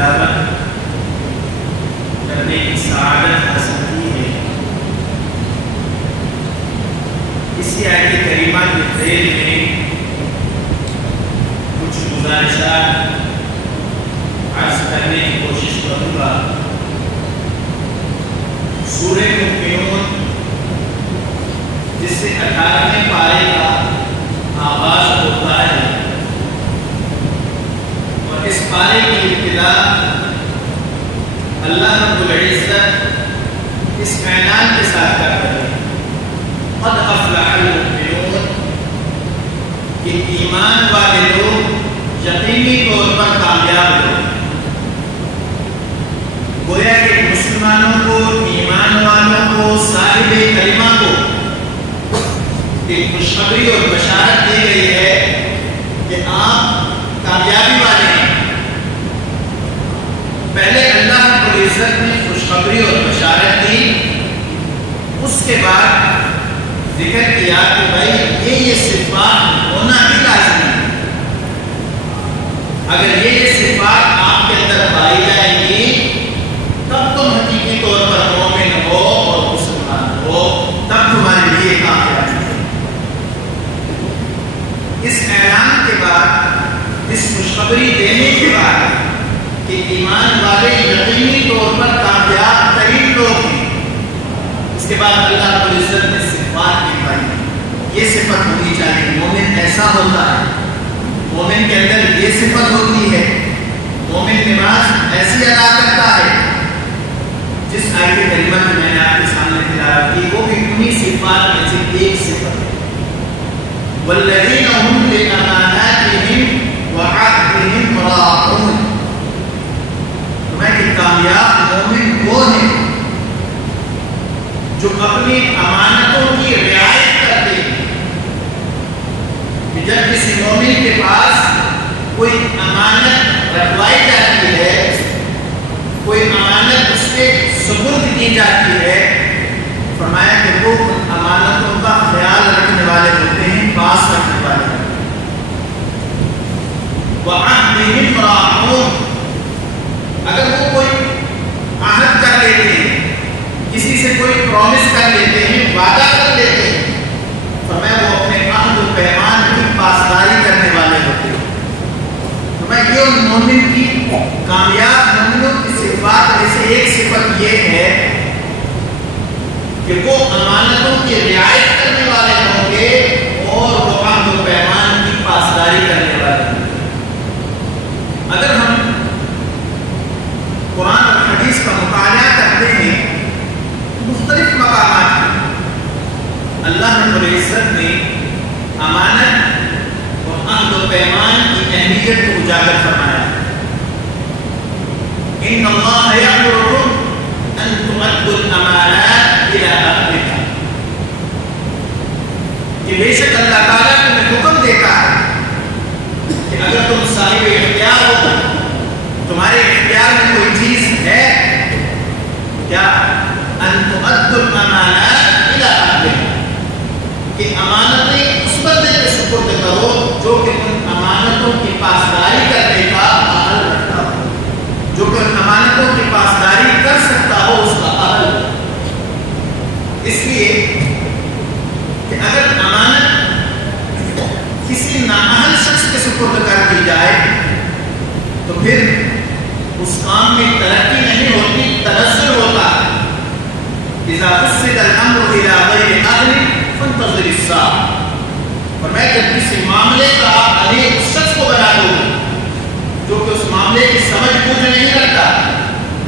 تلاوت کرنے کی سعادت حاصل کی ہے، اسی آیت کریمہ کے ذیل میں کچھ گزارشات عرض کرنے کی کوشش کروں گا۔ سورہ مومنون جس سے 18ویں پارے کا آغاز ہوتا ہے اور اس پارے کی ابتدا اللہ رب العزت اس اعلان کے ساتھ کر رہے ہیں، قد افلح المؤمنون، کہ ایمان والے لوگ یقینی طور پر کامیاب ہوئے۔ گویا کہ مسلمانوں کو، ایمان والوں کو، صاحب کلمہ کو ایک خوشخبری اور بشارت دی گئی ہے کہ آپ کامیابی والے ہیں۔ پہلے اللہ رب العزت نے خوشخبری اور بشارت دی، اس کے بعد ذکر کیا کہ بھائی یہ صفات ہونا بھی لازمی ہے۔ اگر یہ صفات آپ کے اندر پائی جائیں گی تب تم حقیقی طور پر مومن ہو اور مسلمان ہو، تب تمہارے لیے کامیابی ہے۔ اس اعلان کے بعد، اس خوشخبری دینے کے بعد کہ ایمان والے یقینی طور پر کامیاب ترین لوگ ہیں، اس کے بعد اللہ رب العزت نے صفات دکھائی۔ یہ صفت ہونی چاہیے، مومن ایسا ہوتا ہے، مومن کے اندر یہ صفت ہوتی ہے، مومن نماز ایسی ادا کرتا ہے۔ جس آیت کریمہ کی میں نے آپ کے سامنے تلاوت کی وہ بھی انہی صفات میں سے ایک صفت ہے، والذین هم لأماناتهم وعهدهم راعون۔ میں کہ کامیاب مومن وہ ہیں جو اپنی امانتوں کی رعایت کرتے ہیں۔ کہ جب کسی مومن کے پاس کوئی امانت رکھوائی جاتی ہے، کوئی امانت اس کے سپرد کی جاتی ہے، فرمایا کہ وہ ان امانتوں کا خیال رکھنے والے ہوتے ہیں، پاس رکھنے والے ہوتے ہیں۔ وَعَهْدِهِمْ رَاعُونَ، اگر وہ کوئی عہد کر لیتے ہیں، کسی سے کوئی پرومس کر لیتے ہیں، وعدہ کر لیتے ہیں، فرمایا وہ اپنے عہد و پیمان کی پاسداری کرنے والے ہوتے ہیں۔ فرمایا یہ ان مومن کی کامیاب مومنوں کی صفات میں سے ایک صفت یہ ہے کہ وہ امانتوں کی رعایت کرنے والے ہوں گے اور وہ عہد و پیمان کی پاسداری کرنے والے ہوں گے۔ اگر ہم قرآن اور حدیث کا مطالعہ کرتے ہیں، مختلف مقامات میں اللہ رب العزت نے امانت اور عہد و پیمان کی اہمیت کو اجاگر فرمایا ہے۔ ان اللہ یأمرکم ان تؤدوا الامانات الی اہلہا، کہ بے شک اللہ تعالیٰ تمہیں حکم دیتا ہے کہ اگر تم صاحب اختیار ہو، تمہارے اختیار میں کوئی چیز ہے، کیا ان تؤدوا الامانات الی اہلہا، کہ امانتیں اس بندے کے سپرد کرو جو کہ ان امانتوں کی پاسداری کرنے کا اہل رکھتا ہو، جو کہ ان امانتوں کی پاسداری کر سکتا ہو، اس کا اہل۔ اس لیے کہ اگر امانت کسی نااہل شخص کے سپرد کر دی جائے تو پھر اس کام میں ترقی نہیں ہوتی، تنزل ہوتا ہے۔ اذا فسد الامر الى غیر اہل فانتظر الساعة، اور میں جب کسی معاملے کا آپ اس شخص کو بنا دوں جو کہ اس معاملے کی سمجھ بوجھ نہیں رکھتا،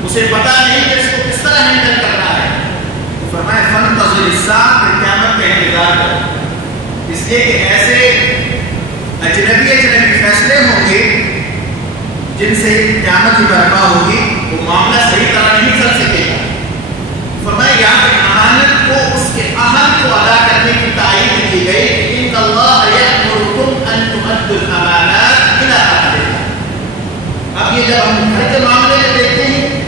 اسے پتا نہیں کہ اس کو کس طرح ہینڈل کرنا ہے، تو فرمایا فانتظر الساعة، پھر قیامت کا انتظار کرو۔ اس لیے کہ ایسے اجنبی فیصلے ہوں گے جن سے قیامت کی برپا ہوگی، وہ معاملہ صحیح طرح نہیں چل سکے گا۔ فرمایا یہاں پہ امانت کو اس کے اہل کو ادا کرنے کی تائید کی گئی، ان اللہ یأمرکم ان تؤدوا الامانات الی اہلہا۔ اب یہ جب ہم گھر کے معاملے میں دیکھتے ہیں،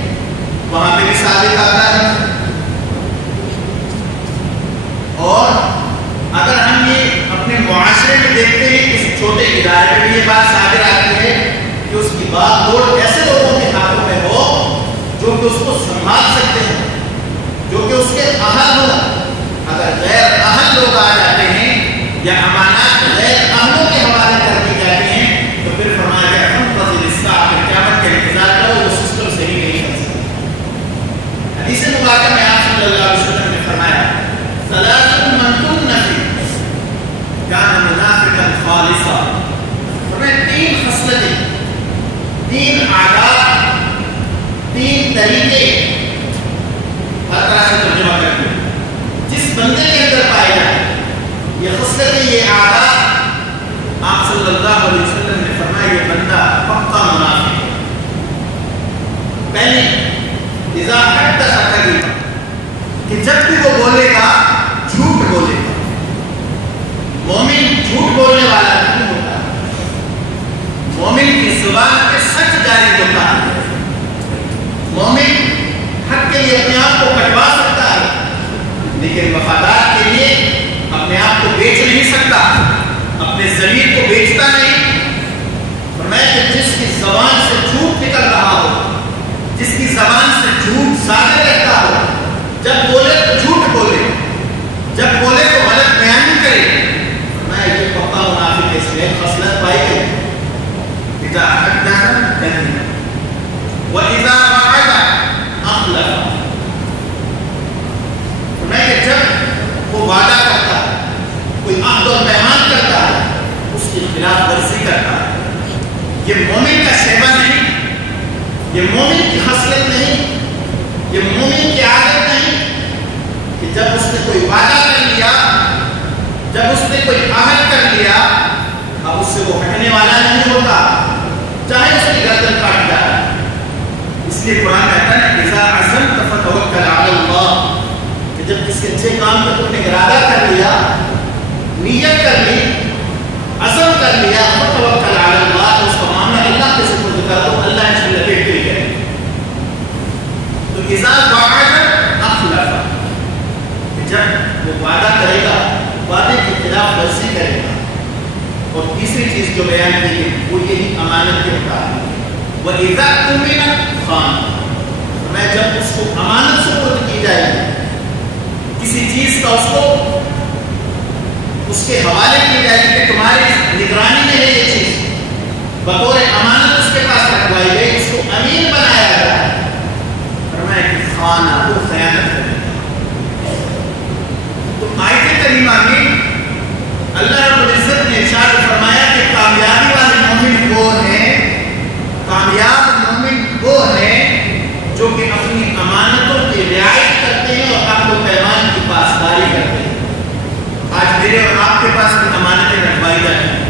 وہاں پہ بھی ثابت آتا ہے، اور اگر ہم یہ اپنے معاشرے میں دیکھتے ہیں، کسی چھوٹے ادارے میں بھی یہ بات ثابت آتی ہے کہ اس کی بات لوگ ایسے لوگوں کے ہاتھوں سنبھال سکتے ہیں، جو کہ اس کے اہل ہوں. اگر غیر اہل لوگ آ جاتے ہیں یا امانات غیر اہلوں کے حوالے کر دی جاتے ہیں تو پھر فرمایا گیا فانتظر الساعة، قیامت کا انتظار کرو، وہ سسٹم صحیح نہیں کر سکتا. حدیث مبارکہ میں آپ صلی اللہ علیہ وسلم نے فرمایا ثلاث من كن فيه كان منافقا خالصا. فرمایا تین خصلتیں، تین عادات، تین طریقے ہر طرح سے ترجمہ کرتے ہیں جس بندے کے اندر پائے جائیں یہ خصلتیں، یہ عادات، آپ صلی اللہ علیہ وسلم نے فرمایا یہ بندہ پکا منافق ہے. پہلے اذا حدث کذب، کہ جب بھی وہ بولے گا جھوٹ بولے گا. مومن جھوٹ بولنے والا نہیں ہوتا، مومن کی زبان پہ سچ جاری ہوتا ہے. مومن حق کے لیے اپنے آپ کو کٹوا سکتا ہے لیکن وفادار کے لیے اپنے آپ کو بیچ نہیں سکتا، اپنے ضمیر کو بیچتا نہیں. فرمایا کہ جس کی زبان سے جھوٹ نکل رہا ہو، جس کی زبان سے جھوٹ ظاہر رہتا ہو، جب بولے تو جھوٹ بولے، جب بولے تو غلط بیانی کرے، فرمایا یہ پکا منافق ہے. اس میں خصلت پائی گئی اذا حدث کذب واذا وعد اخلف. فرمایا کہ جب وہ وعدہ کرتا ہے، کوئی عہد اور پیمان کرتا ہے، اس کی خلاف ورزی کرتا ہے. یہ مومن کا شیوا نہیں، یہ مومن کی خصلت نہیں، یہ مومن کی عادت نہیں کہ جب اس نے کوئی وعدہ کر لیا، جب اس نے کوئی عہد کر لیا، اب اس سے وہ ہٹنے والا نہیں ہوتا، چاہے اس کی گردن کاٹ جائے. اس لیے قرآن کہتا ہے اذا عزمت فتوکل علی اللہ، کہ جب کسی اچھے کام کا تم نے ارادہ کر لیا، نیت کر لی، عزم کر لیا، فتوکل علی اللہ، تو اس کا معاملہ اللہ کے سپرد کر دو، اللہ اس میں لپیٹ کے لے. تو اذا وعد اخلف، کہ جب وہ وعدہ کرے گا وعدے کی خلاف ورزی کرے گا. اور تیسری چیز جو بیان کی ہے وہ یہی امانت کے مطابق وَإِذَا اؤْتُمِنَ خَانَ. میں جب اس کو امانت سپرد کی جائے گی، کسی چیز کا اس کو اس کے حوالے کی جائے گی کہ تمہاری نگرانی میں ہے یہ چیز، بطور امانت اس کے پاس رکھوائی گئی، اس کو امین بنایا گیا، فرمایا کہ خانہ، وہ خیانت کرے گا. تو آیت کریمہ میں اللہ رب العزت نے ارشاد فرمایا کہ کامیابی والے مومن وہ ہیں، کامیاب مومن وہ ہیں جو کہ اپنی امانتوں کی رعایت کرتے ہیں اور عہد و پیمان کی پاسداری کرتے ہیں. آج میرے اور آپ کے پاس بھی امانتیں رکھوائی جاتی ہیں.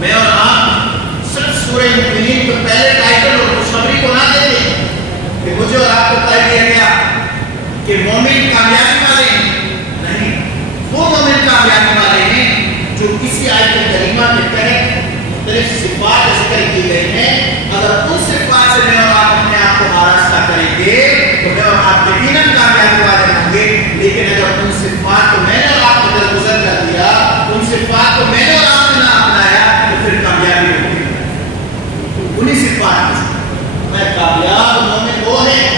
میں اور آپ صرف سورہ مومنین کو پہلے ٹائٹل اور خوشخبری کو نہ دیتے کہ مجھے اور آپ کو کہہ دیا گیا کہ مومن کامیابی والے ہیں. نہیں، وہ مومن کامیابی والے ہیں جو کسی آیت کریمہ کے تحت مختلف صفات ذکر کی گئی ہیں. اگر ان صفات سے میں اور آپ اپنے آپ کو آراستہ کریں گے تو میں اور آپ یقیناً کامیابی والے ہوں گے. لیکن اگر ان صفات کو میں نے اور آپ کو درگزر کر دیا، ان صفات کو میں نے اور آپ نے نہ اپنایا تو پھر کامیابی ہوگی. انہی صفات میں کامیاب مومن وہ ہیں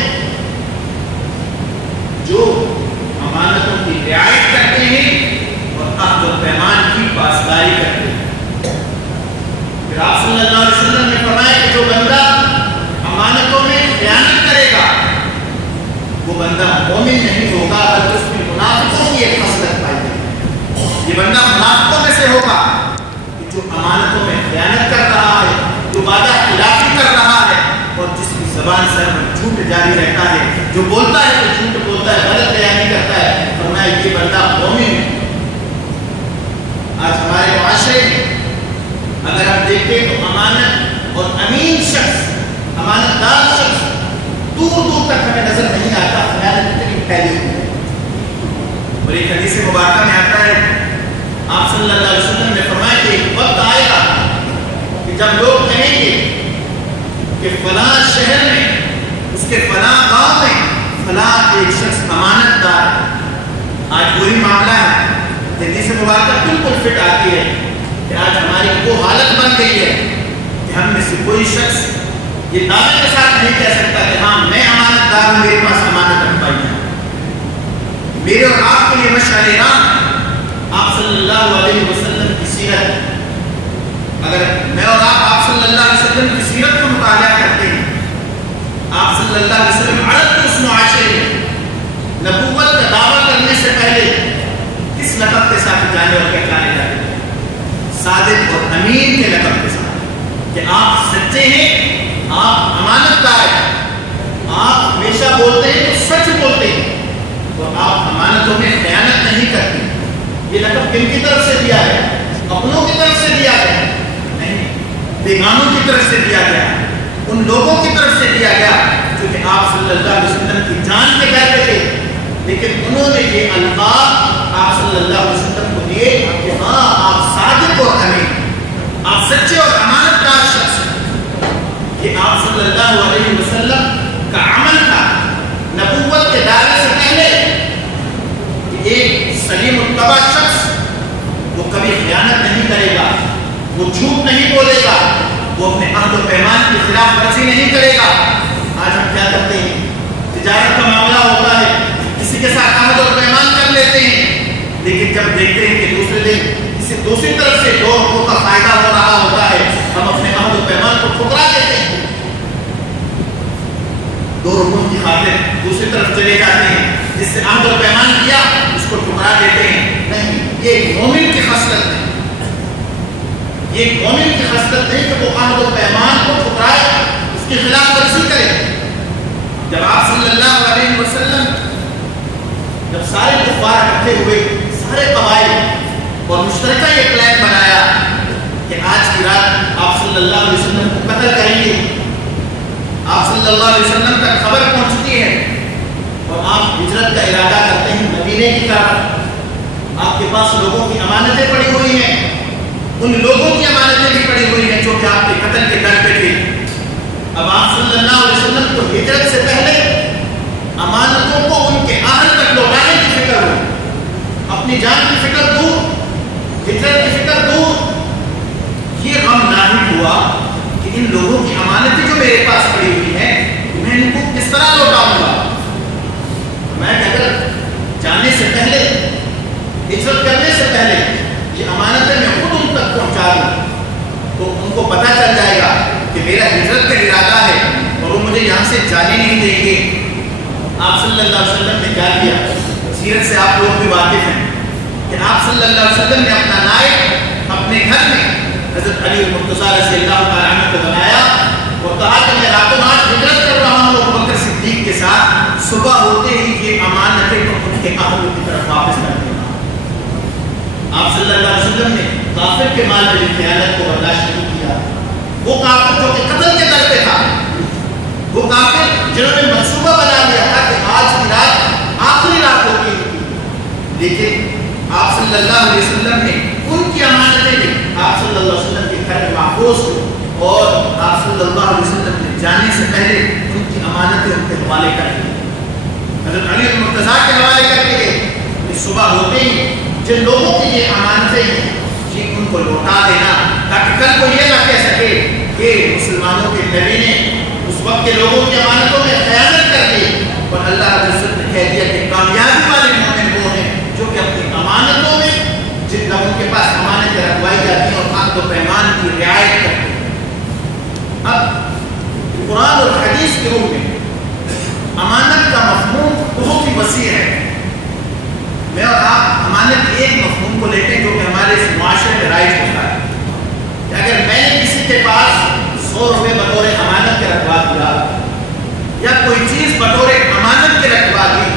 جو امانتوں کی رعایت کرتے ہیں اور عہد و پیمان کی پاسداری کرتے ہیں. پھر آپ صلی اللہ علیہ وسلم نے فرمایا کہ جو بندہ امانتوں میں خیانت کرے گا وہ بندہ مومن نہیں ہوگا، بلکہ اس میں منافقوں کی ایک خصلت پائی جائے. یہ بندہ منافقوں میں سے ہوگا کہ جو امانتوں میں خیانت کر رہا ہے، جو وعدہ خلافی کر رہا ہے اور جس کی زبان سے جھوٹ جاری رہتا ہے، جو بولتا ہے تو جھوٹ بولتا ہے، غلط بیانی کرتا ہے. فرمایا یہ بندہ مومن ہے. آج ہمارے معاشرے میں اگر آپ دیکھیں تو امانت اور امین شخص، امانت دار شخص دور دور تک ہمیں نظر نہیں آتا. خیانت اتنی پھیلی ہوئی ہے. اور ایک حدیث مبارکہ میں آتا ہے آپ صلی اللہ علیہ وسلم نے فرمایا کہ ایک وقت آئے گا کہ جب لوگ کہیں گے کہ فلاں شہر میں، اس کے فلاں گاؤں میں فلاں ایک شخص امانت دار ہے. آج وہی معاملہ ہے. حدیث مبارکہ بالکل فٹ آتی ہے کہ آج ہماری وہ حالت بن گئی ہے کہ ہم میں سے کوئی شخص یہ دعوے کے ساتھ نہیں کہہ سکتا کہ ہاں میں امانت دار ہوں، میرے پاس امانت رکھوائی ہے۔ میرے اور آپ کے لیے مشعل راہ آپ صلی اللہ علیہ وسلم کی سیرت، اگر میں اور آپ صلی اللہ علیہ وسلم کی سیرت کا مطالعہ کرتے ہیں، آپ صلی اللہ علیہ وسلم عرب اس معاشرے میں نبوت کا دعویٰ کرنے سے پہلے کس لقب کے ساتھ جانے اور کہلانے جاتے ہیں؟ صادق اور امین کے لقب کے ساتھ، کہ آپ سچے ہیں، آپ امانت دار ہیں، آپ ہمیشہ بولتے ہیں تو سچ بولتے ہیں، اور آپ امانتوں میں خیانت نہیں کرتے۔ یہ لقب کن کی طرف سے دیا گیا؟ اپنوں کی طرف سے دیا گیا نہیں، بیگانوں کی طرف سے دیا گیا، ان لوگوں کی طرف سے دیا گیا جو کہ آپ صلی اللہ علیہ وسلم کی جان کے گھر تھے، لیکن انہوں نے یہ القاب آپ صلی اللہ علیہ وسلم کو دیے کہ ہاں آپ صادق اور امین، آپ سچے اور امانت دار شخص ہیں۔ یہ آپ صلی اللہ علیہ وسلم کا عمل تھا نبوت کے دعوے سے پہلے کہ ایک سلیم الطبع شخص وہ کبھی خیانت نہیں کرے گا، وہ جھوٹ نہیں بولے گا، وہ اپنے عہد و پیمان کی خلاف ورزی نہیں کرے گا۔ آج ہم کیا کرتے ہیں؟ تجارت کا معاملہ ہوتا ہے، کسی کے ساتھ عہد و پیمان کر لیتے ہیں، لیکن جب دیکھتے ہیں کہ دوسرے دن کسی دوسری طرف سے 2 روپوں کا فائدہ ہو رہا ہوتا ہے، ہم اپنے عہد و پیمان کو ٹھکرا دیتے ہیں، 2 روپوں کی خاطر دوسری طرف چلے جاتے ہیں، جس سے عہد و پیمان کیا اس کو ٹھکرا دیتے ہیں۔ نہیں، یہ مومن کی خصلت ہے، یہ مومن کی خصلت ہے کہ وہ عہد و پیمان کو ٹھکرائے، اس کی خلاف ورزی کرے۔ جب آپ صلی اللہ علیہ وسلم جب سارے کفار اکٹھے ہوئے، سارے قبائل، اور مشترکہ یہ پلان بنایا کہ آج کی رات آپ صلی اللہ علیہ وسلم کو قتل کریں گے، آپ صلی اللہ علیہ وسلم تک خبر پہنچتی ہے اور آپ ہجرت کا ارادہ کرتے ہیں مدینے کی طرف۔ آپ کے پاس لوگوں کی امانتیں پڑی ہوئی ہیں، ان لوگوں کی امانتیں بھی پڑی ہوئی ہیں جو کہ آپ کے قتل کے در پہ تھے۔ اب آپ صلی اللہ علیہ وسلم کو ہجرت سے پہلے امانتوں کو ان کے آخر تک لوٹانے کی فکر ہو، اپنی جان کی فکر دور، ہجرت کی فکر دور۔ یہ غم لاحق ہوا کہ ان لوگوں کی امانتیں جو میرے پاس پڑی ہوئی ہیں میں ان کو کس طرح لوٹاؤں گا؟ میں اگر جانے سے پہلے، ہجرت کرنے سے پہلے یہ امانتیں میں خود ان تک پہنچا دوں تو ان کو پتہ چل جائے گا کہ میرا ہجرت کا ارادہ ہے اور وہ مجھے یہاں سے جانے نہیں دیں گے۔ آپ صلی اللہ علیہ وسلم نے کیا کیا؟ سیرت سے آپ لوگ بھی واقف ہیں کہ آپ صلی اللہ علیہ وسلم نے اپنا نائب اپنے گھر میں حضرت علی المرتضیٰ رضی اللہ تعالیٰ عنہ کو بنایا اور کہا کہ میں راتوں رات ہجرت کر رہا ہوں ابو بکر صدیق کے ساتھ، صبح ہوتے ہی یہ امانتیں تو ان کے اہل کی طرف واپس کر دینا۔ آپ صلی اللہ علیہ وسلم نے کافر کے مال میں خیانت کو برداشت نہیں کیا۔ وہ کافر جو کہ قتل کے در پہ تھا، وہ کافر جنہوں نے منصوبہ بنا لیا تھا کہ آج کی رات آخری رات ہوگی، لیکن آپ صلی اللہ علیہ وسلم نے ان کی امانتیں بھی آپ صلی اللہ علیہ وسلم کے گھر میں محفوظ ہوئی اور آپ صلی اللہ علیہ وسلم نے جانے سے پہلے ان کی امانتیں ان کے حوالے کر دی، حضرت علی المرتضیٰ کے حوالے کر کے گئے۔ صبح ہوتے ہی جن لوگوں کی یہ امانتیں ہیں یہ ان کو لوٹا دینا، تاکہ کل کو یہ نہ کہہ سکے کہ مسلمانوں کے نبی نے اس وقت کے لوگوں کی امانتوں میں خیانت کر دی، اور اللہ رب العزت نے کہہ دیا کہ کامیابی والے مومن وہ ہیں جو کہ اپنی امانتوں میں جن لوگوں کے پاس امانتیں رکھوائی جاتی ہیں اور عہد و پیمان کی رعایت کرتے ہیں۔ اب قرآن اور حدیث کے روح میں امانت کا مفہوم بہت ہی وسیع ہے۔ میں اور آپ امانت کے ایک مفہوم کو لیتے ہیں جو کہ ہمارے اس معاشرے میں رائج ہوتا ہے کہ اگر میں نے کسی کے پاس 100 روپے بطور امانت کے رکھوا دیا یا کوئی چیز بطور امانت کے رکھوا دی،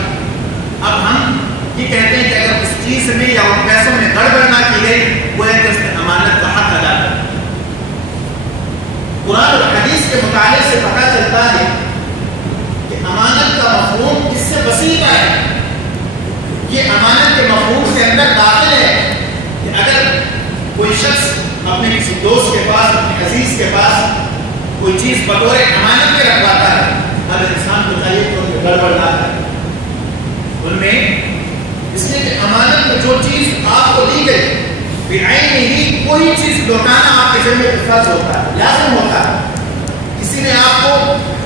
اب ہم یہ کہتے ہیں کہ اگر اس چیز میں یا ان پیسوں میں گڑبڑ نہ کی گئی وہ ہے کہ اس نے امانت کا حق ادا کر۔ قرآن اور حدیث کے مطالعے سے پتہ چلتا ہے کہ امانت کا مفہوم اس سے وسیع ہے۔ یہ امانت کے مفہوم کے اندر داخل ہے کہ اگر کوئی شخص اپنے کسی دوست کے پاس، اپنے عزیز کے پاس کوئی چیز بطور امانت کے رکھواتا ہے، اگر انسان کو چاہیے کہ ان میں گڑبڑ نہ کرے ان میں، اس لیے کہ امانت میں جو چیز آپ کو دی گئی بعین ہی وہی چیز لوٹانا آپ کے ذمہ فرض ہوتا ہے، لازم ہوتا ہے۔ کسی کسی نے آپ کو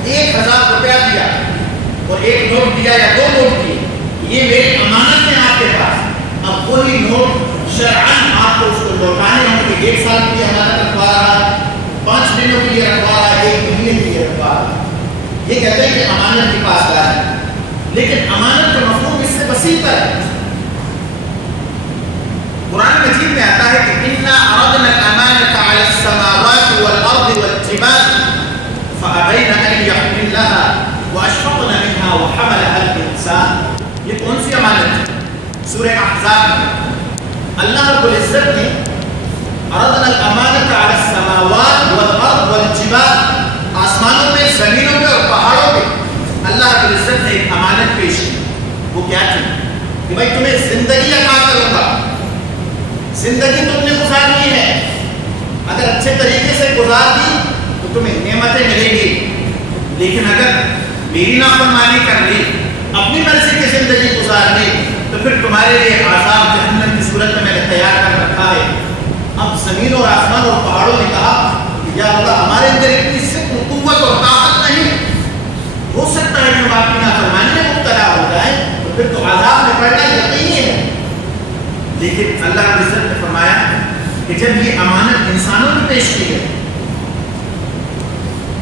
1000 روپیہ دیا اور ایک نوٹ دیا یا 2 نوٹ دیے، یہ میری امانت ہے آپ کے پاس. اب وہی نوٹ شرعاً آپ کو اس کو لوٹانے ہوں کہ 1 سال کے لیے امانت رکھوا رہا ہے، 5 دنوں کے لیے رکھوا رہا ہے، 1 مہینے کے لیے رکھوا رہا ہے. یہ کہتے ہیں کہ امانت کی پاسداری ہے. لیکن امانت کا مفہوم اس سے وسیع ہے. قرآن مجید میں آتا ہے کہ اِنَّا عَرَضْنَا الْأَمَانَةَ عَلَى السَّمَاوَاتِ وَالْأَرْضِ وَالْجِبَالِ فَأَبَيْنَ أَن يَحْمِلْنَهَا وَأَشْفَقْنَ مِنْهَا وَحَمَلَهَا الْإِنسَانُ. یہ کون سی امانت ہے؟ سورہ احزاب میں اللہ رب العزت نے عَرَضْنَا الْأَمَانَةَ عَلَى السَّمَاوَاتِ وَالْأَرْضِ وَالْجِبَالِ، آسمانوں پہ، زمینوں پہ اور پہاڑوں پہ اللہ رب العزت نے ایک امانت پیش کی. وہ کیا تھی؟ کہ بھائی تمہیں زندگی عطا کروں گا. زندگی تم نے گزارنی ہے، اگر اچھے طریقے سے گزار دی تو تمہیں نعمتیں ملیں گی. لیکن اگر میری نافرمانی کر لی، اپنی مرضی کی زندگی گزار لی، تو پھر تمہارے لیے عذاب جہنم کی صورت میں نے تیار کر رکھا ہے. اب زمین اور آسمان اور پہاڑوں نے کہا کہ یا اللہ ہمارے اندر اتنی صرف قوت اور طاقت نہیں، ہو سکتا ہے کہ ہم آپ کی نافرمانی میں مبتلا ہو جائیں تو پھر تو عذاب میں پڑنا یقینی ہے. لیکن اللہ رب العزت نے فرمایا کہ جب یہ امانت انسانوں نے پیش کی ہے،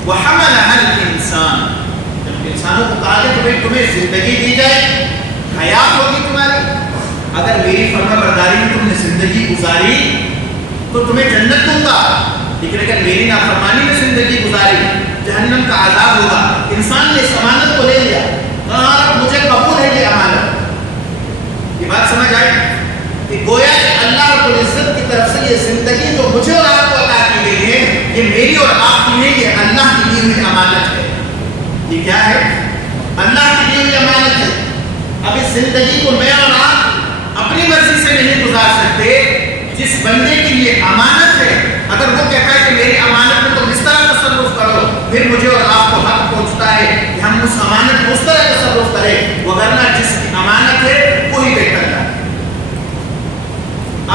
وَحَمَلَهَا الْإِنسَانُ، جب انسانوں کو کہا کہ بھئی تمہیں زندگی دی جائے، حیات ہوگی تمہاری، اگر میری فرما برداری میں تم نے زندگی گزاری تو تمہیں جنت دوں گا، لیکن اگر میری نافرمانی میں زندگی گزاری جہنم کا عذاب ہوگا. انسان نے اس امانت کو لے لیا، کہا مجھے قبول ہے یہ امانت. یہ بات سمجھ آئی کہ گویا کہ اللہ رب العزت کی طرف سے یہ زندگی جو مجھے اور آپ کو عطا کی گئی ہے، یہ میری اور آپ کی نہیں، یہ اللہ کی دی ہوئی امانت ہے. یہ کیا ہے؟ اللہ کی دی ہوئی امانت ہے. اب اس زندگی کو میں اور آپ اپنی مرضی سے نہیں گزار سکتے. جس بندے کی یہ امانت ہے، اگر وہ کہتا ہے کہ میری امانت میں تم اس طرح تصرف کرو، پھر مجھے اور آپ کو حق پہنچتا ہے کہ ہم اس امانت کو اس طرح تصرف کریں، وگرنہ جس کی امانت ہے وہی بہتر ہے.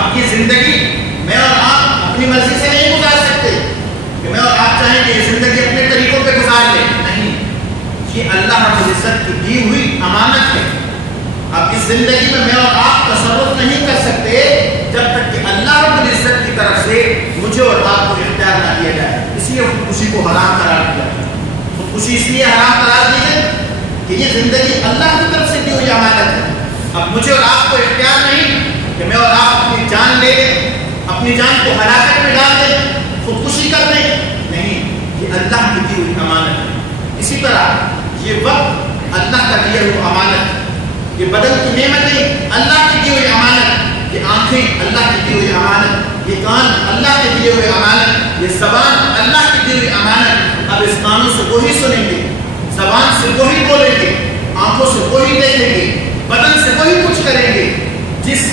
اب یہ زندگی میں اور آپ اپنی مرضی سے نہیں گزار سکتے کہ میں اور آپ چاہیں کہ یہ زندگی اپنے طریقوں پہ گزار لیں. نہیں، یہ اللہ رب العزت کی دی ہوئی امانت ہے. اب اس زندگی میں اور آپ تصرف نہیں کر سکتے جب تک کہ اللہ رب العزت کی طرف سے مجھے اور آپ کو اختیار نہ دیا جائے. اس لیے خودکشی کو حرام قرار دیا. خودکشی اس لیے حرام قرار دی ہے کہ یہ زندگی اللہ کی طرف سے دی ہوئی امانت ہے. اب مجھے اور آپ کو اختیار نہیں کہ میں اور آپ اپنی جان لے لیں، اپنی جان کو ہلاکت میں ڈال دیں، خودکشی کر دیں. نہیں، یہ اللہ کی دی ہوئی امانت ہے. اسی طرح یہ وقت اللہ کا دیا ہوا امانت، یہ بدن کی نعمتیں اللہ کی دی ہوئی امانت، یہ آنکھیں اللہ کی دی ہوئی امانت، یہ کان اللہ کے دیے ہوئے امانت، یہ زبان اللہ کی دی ہوئی امانت. اب اس کانوں سے وہی سنیں گے، زبان سے وہی بولیں گے، آنکھوں سے وہی دیکھیں گے، بدن سے وہی کچھ کریں گے جس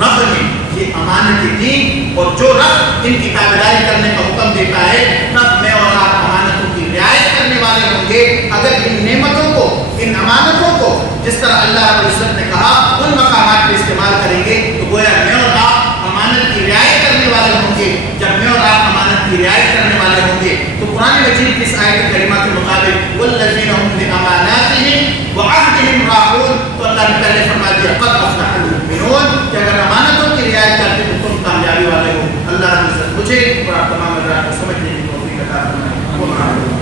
رب نے یہ امانتیں دی. اور جو رب ان کی تابعداری کرنے کا حکم دیتا ہے، تب میں اور آپ امانتوں کی رعایت کرنے والے ہوں گے. اگر ان نعمتوں کو، ان امانتوں کو جس طرح اللہ رب العزت نے کہا ان مقامات پہ استعمال کریں گے تو گویا میں اور آپ امانت کی رعایت کرنے والے ہوں گے. جب میں اور آپ امانت کی رعایت کرنے والے ہوں گے تو قرآن مجید کی اس آیت کریمہ کے مطابق والذین هم لاماناتهم وعهدهم راعون، تو اللہ نے پہلے فرما دیا قد افلح المؤمنون کہ اگر امانتوں کی رعایت کرتے تو تم کامیابی والے ہو. اللہ رب العزت مجھے اور آپ تمام حضرات کو سمجھنے کی توفیق عطا فرمائے.